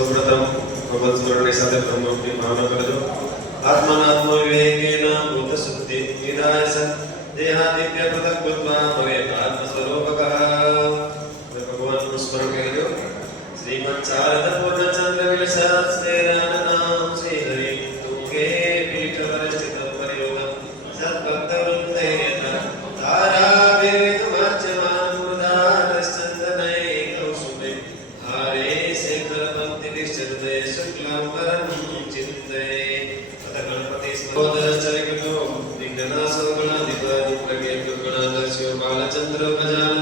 સૌપ્રથમ ભગવત સ્મરણની સાથે બ્રહ્મની ભાવના કરજો. આત્માનાત્મ વિવેકેન ભૂત શુદ્ધિ નિરાય સત દેહાદિત્ય પૃથક ભૂત્વા ભવેત આત્મ સ્વરૂપકઃ. ભગવાનનું સ્મરણ કરજો. શ્રીમદ શારદ પૂર્ણ ચંદ્ર વિલસત સ્નેરાનનામ શ્રી હરિ તુંગે પીઠ વરસ્થિત પરિયોગ સત્ભક્ત વૃંદે તારા વિવિધ મર્ચમાન મુદારશ્ચંદનૈ કૌશુભે હારે શેખર ભક્તિ નિશ્ચિતે શુક્લાંબરં ચિંતે અથ ગણપતિ સ્મરોદરશ્ચરિતો વિઘ્નનાશો ગુણાધિપતિ પ્રજ્ઞ ગુણાદર્શ્યો બાલચંદ્ર ગજાનન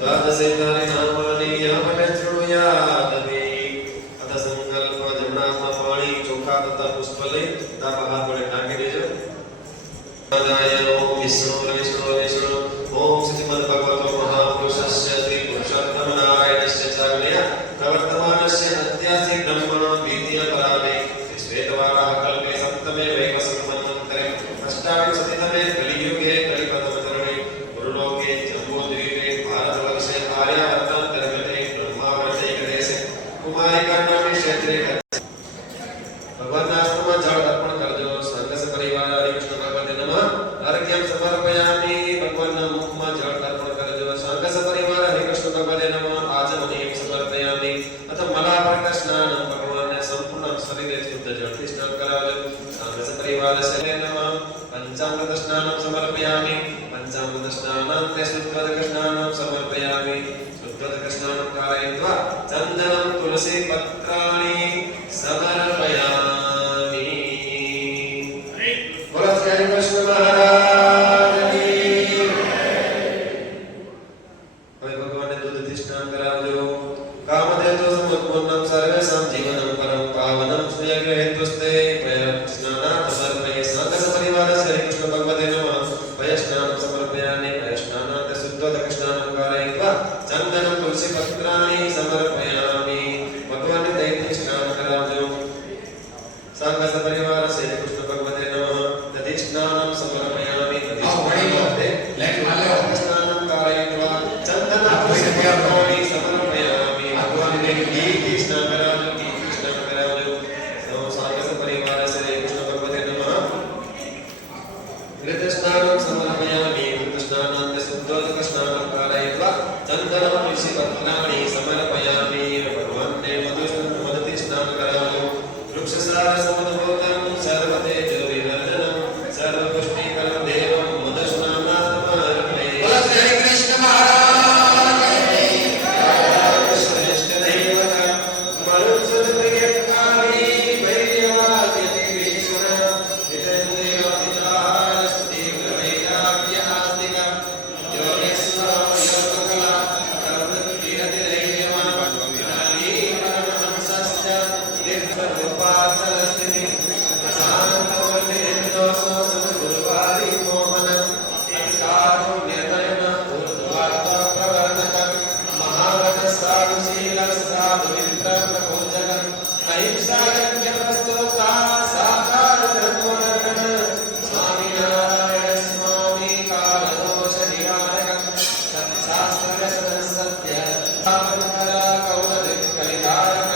દ્વાદશેતારે નામાની યામને શૃણુયાત મે. અથ સંકલ્પ જમણામાં પાણી ચોખા તથા પુષ્પ લઈ ડાબા હાથ વડે ઢાંકી દેજો. ઓમ વિષ્ણુ વિષ્ણુ વિષ્ણુ ઓમ શ્રીમદ ભગવતો મહાપુરુષસ્ય શ્રી પુરુષોત્તમ નારાયણસ્ય ચાગ્નયા પ્રવર્તમાનસ્ય અદ્યાસી બ્રહ્મણો દ્વિતીય પરામે શ્રી શ્વેતવારાહ કલ્પે સપ્તમે વૈવસ્વતમન્વંતરે અષ્ટાવિંશતિતમે કલિયુગે કલિપતમ તરણે ગુરુલોકે જમ્બૂદ્વીપે ભારતવર્ષે આર્યાવર્તાંતર્ગતે બ્રહ્માવર્તે દેશે કુમારિકા નામે ક્ષેત્રે ભગવાનના આશ્રમમાં જળ અર્પણ કરજો. સંઘ પરિવાર હરિ કૃષ્ણ ભગવતે નમઃ અર્ઘ્યમ સમર્પયામિ. ભગવાનના મુખમાં જળ અર્પણ કરજો. સંઘ પરિવાર હરિ કૃષ્ણ ભગવતે નમઃ આચમનીયમ સમર્પયામિ. અથ મલાપર્ક સ્નાન. ભગવાનને સંપૂર્ણ શરીરે શુદ્ધ જળથી સ્નાન કરાવજો. સંઘ પરિવાર સે નમઃ પંચામૃત સ્નાનમ સમર્પયામિ. પંચામૃત સ્નાનાંતે શુદ્ધોદક સ્નાનમ સમર્પયામિ. શુદ્ધોદક સ્નાનમ કારયિત્વા ચંદનમ તુલસી પત્રાણિ સમર્પયામિ. બોલો શ્રી હરિ કૃષ્ણ મહારાજની. હવે ભગવાનને દૂધથી સ્નાન કરાવજો. કામદેવ સમુત્પન્નમ સર્વેષાં જીવનમ પરમ પાવનમ સ્વયગ્ર હેતુસ્તે સ્નાનાર્થ સમર્પયે. સંઘ પરિવાર શ્રી હરિ કૃષ્ણ ભગવતે નમઃ ભયસ્નાનમ સમર્પયામિ. ભયસ્નાનાર્થે શુદ્ધોદક સ્નાનમ કારયિત્વા ચંદનમ તુલસી પત્રાણિ સમર્પયામિ. ભગવાનને દહીંથી સ્નાન કરાવજો. સંઘ પરિવાર શ્રી હરિ કૃષ્ણ ભગવતે નમઃ દધિ સ્નાનમ સમર્પયામિ. દધિ સ્નાનમ કારયિત્વા ચંદનમ તુલસી પત્રાણિ સમર્પયામિ. ભગવાનને ઘીથી સ્નાન કરાવજો. ઘીથી સ્નાન કરાવજો. સંઘ પરિવાર શ્રી હરિ કૃષ્ણ ભગવતે નમઃ ઘૃત સ્નાનમ સમર્પયામિ. ઘૃત સ્નાનાંતે શુદ્ધોદક સ્નાનમ કારયિત્વા ચંદનમ તુલસી પત્રાણિ સમર્પયામિ. ભગવાનને મધુથી સ્નાન કરાવજો. વૃક્ષસાર સમુદ્ભૂતમ સર્વતેજ વિવર્ધનમ સર્વપુષ્ટિકરમ દેવમ મધુસ્નાનાત્મર્પયે. બોલો શ્રી હરિ કૃષ્ણ મહારાજની. શ્રેષ્ઠ દેવતા મનુષ્ય પ્રિયકારી વૈર્યવાદ્યતિ વિષ્ણુ વિતેન્દ્રિય વિતાર સ્તીવ્ર વૈરાગ્ય આસ્તિક યોગેશ્વર યોગકલા પ્રવૃત્તિરતિ ધૈર્યવાન વિનાલી પરમહંસસ્ય તીર્થરૂપાર્થસ્તિતિ શાંતવર્ણેન્દોષો સુગુરુવારી મોહન અધિકારુણ્યનયન ઊર્ધ્વાર્થ પ્રવર્તક મહાવત સાધુશીલ સાધુ મિત્ર પ્રપોચક અહિંસા યજ્ઞ પ્રસ્તોતા સાકાર ધર્મોદર્શન સ્વામિનારાયણ સ્વામી કાલદોષ નિવારક સત્શાસ્ત્ર સત્ય સાવંતરા કૌરવ કલિધારક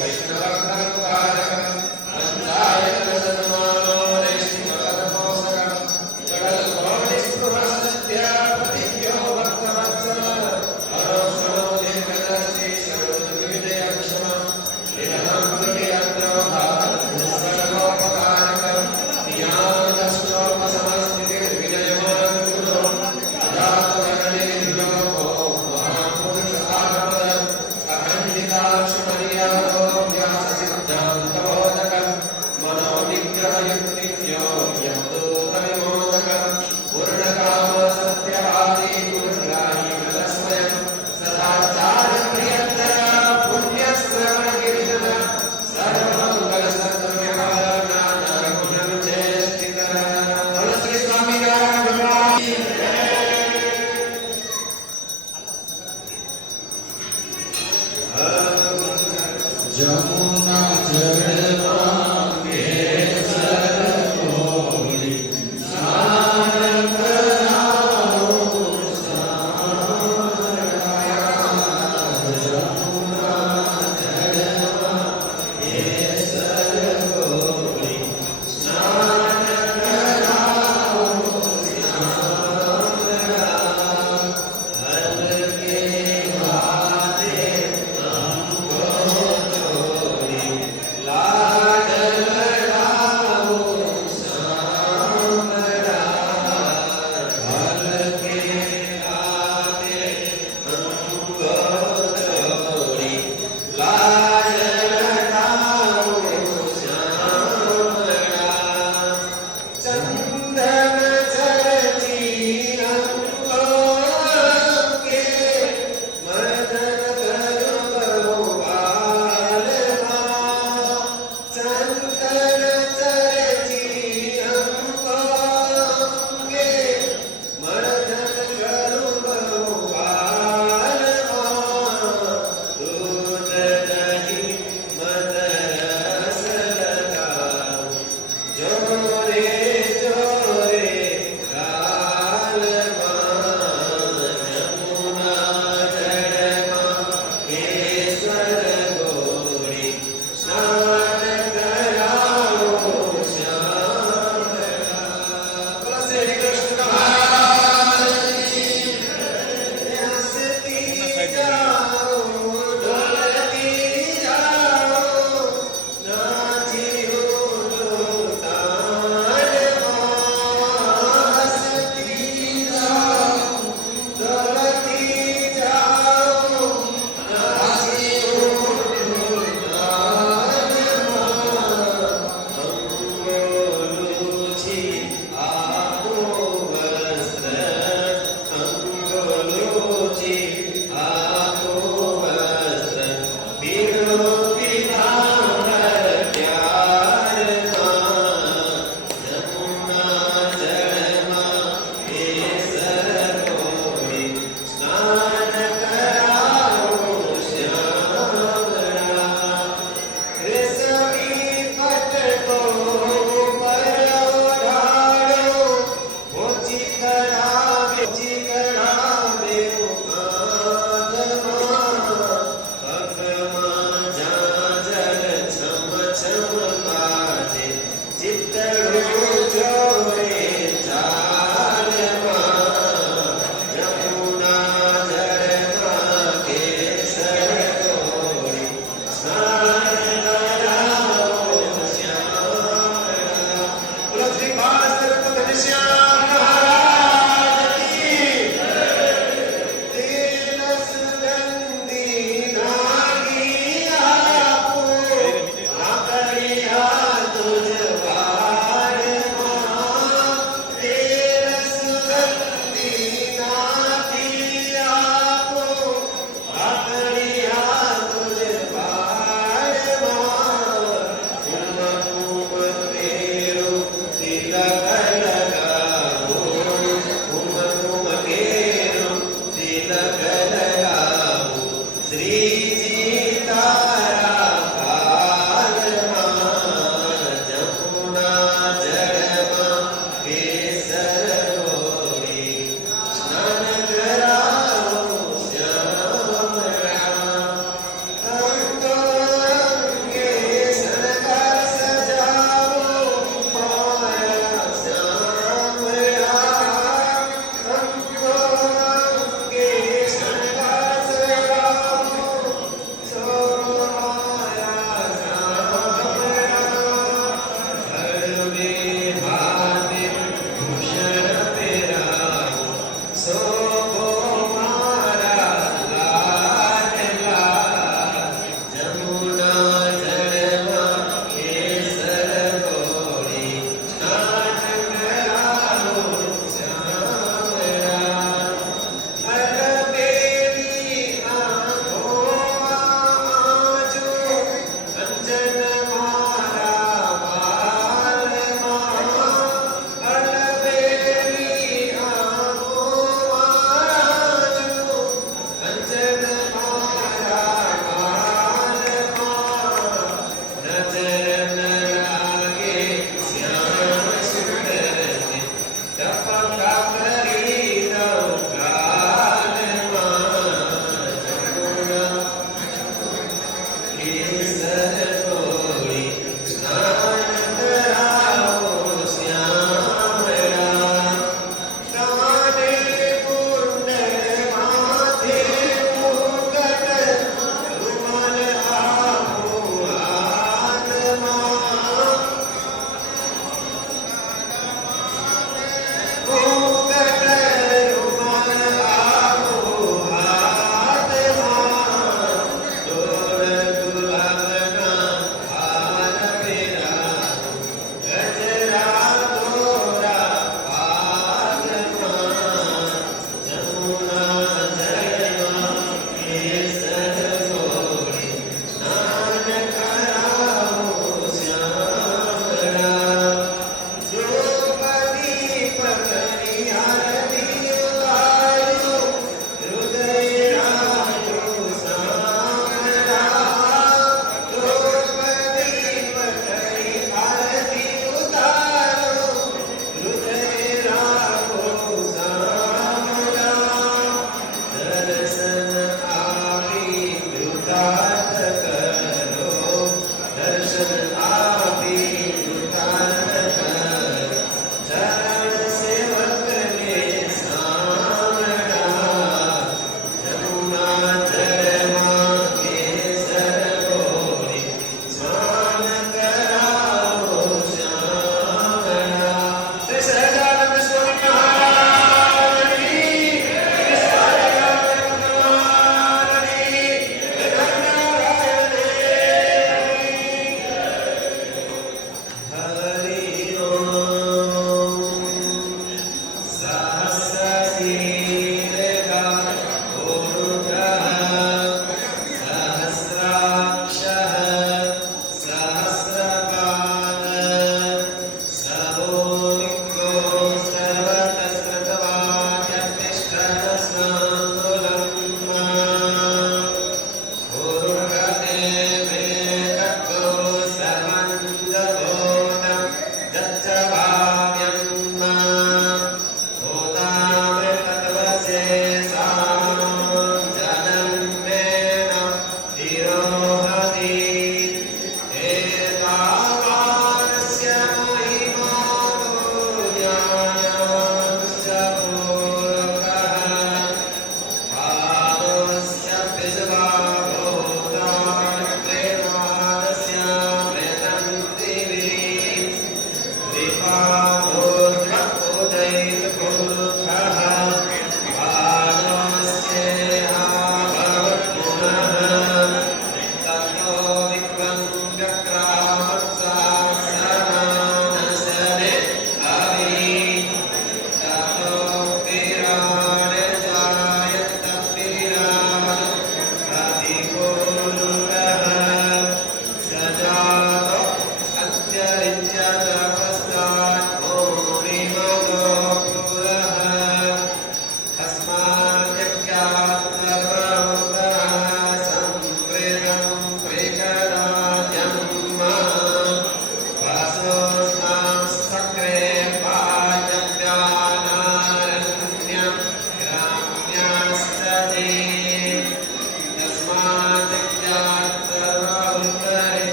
Vaiഷ്ણવ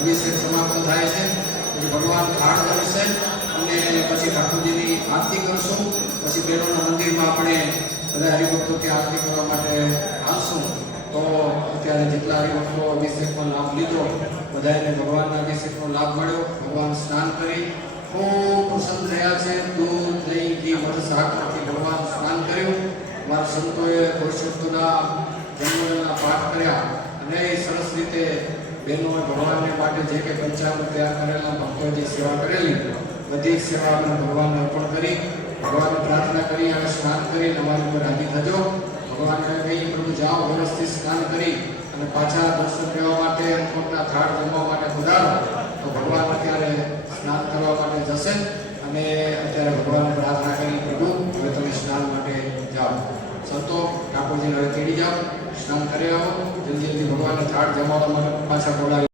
અભિષેક સમાપન થાય છે પછી ભગવાન થાળ ધરશે અને પછી ઠાકોરજીની આરતી કરશું પછી બેનોના મંદિરમાં આપણે બધા હરિભક્તો ત્યાં આરતી કરવા માટે આવશું તો અત્યારે જેટલા હરિભક્તો અભિષેકનો લાભ લીધો બધાને ભગવાનના અભિષેકનો લાભ મળ્યો ભગવાન સ્નાન કરી ખૂબ પ્રસન્ન થયા છે દૂધ દહીં ઘી મધ શાકથી ભગવાન સ્નાન કર્યું અમારા સંતોએ પુરુષોત્તમના જન્મના પાઠ કર્યા અને સરસ રીતે બહેનોએ ભગવાનને માટે જે કે પંચામૃત તૈયાર કરેલા ભક્તોએ જે સેવા કરેલી બધી સેવા આપણે ભગવાનને અર્પણ કરી ભગવાનને પ્રાર્થના કરી અને સ્નાન કરી અમારી ઉપર રાજી થજો ભગવાનને કહી પ્રભુ જાઓ વ્યવસ્થિત સ્નાન કરી અને પાછા દર્શન કરવા માટે અન્નકૂટના થાળ જમવા માટે પધારો તો ભગવાન અત્યારે સ્નાન કરવા માટે જશે અને અત્યારે ભગવાનને પ્રાર્થના કરી પ્રભુ હવે તમે સ્નાન માટે જાઓ સંતો ઠાકોરજીને હવે તેડી જાઓ સ્નાન કરી આવો જલ્દી જલ્દી ભગવાનને થાળ જમાવવા માટે પાછા બોલાવી